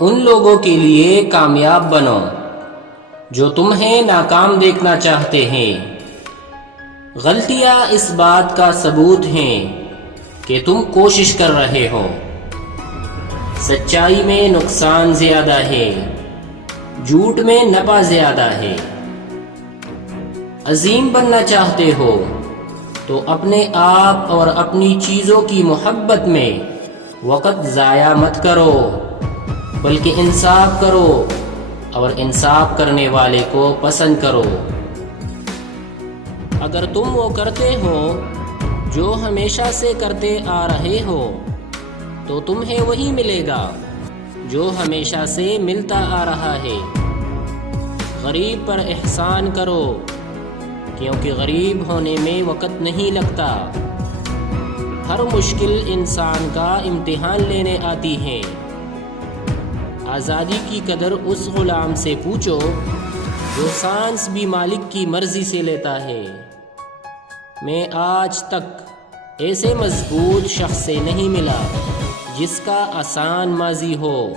ان لوگوں کے لیے کامیاب بنو جو تمہیں ناکام دیکھنا چاہتے ہیں۔ غلطیاں اس بات کا ثبوت ہیں کہ تم کوشش کر رہے ہو۔ سچائی میں نقصان زیادہ ہے، جھوٹ میں نفع زیادہ ہے۔ عظیم بننا چاہتے ہو تو اپنے آپ اور اپنی چیزوں کی محبت میں وقت ضائع مت کرو، بلکہ انصاف کرو اور انصاف کرنے والے کو پسند کرو۔ اگر تم وہ کرتے ہو جو ہمیشہ سے کرتے آ رہے ہو تو تمہیں وہی ملے گا جو ہمیشہ سے ملتا آ رہا ہے۔ غریب پر احسان کرو، کیونکہ غریب ہونے میں وقت نہیں لگتا۔ ہر مشکل انسان کا امتحان لینے آتی ہے۔ آزادی کی قدر اس غلام سے پوچھو جو سانس بھی مالک کی مرضی سے لیتا ہے۔ میں آج تک ایسے مضبوط شخص سے نہیں ملا جس کا آسان ماضی ہو۔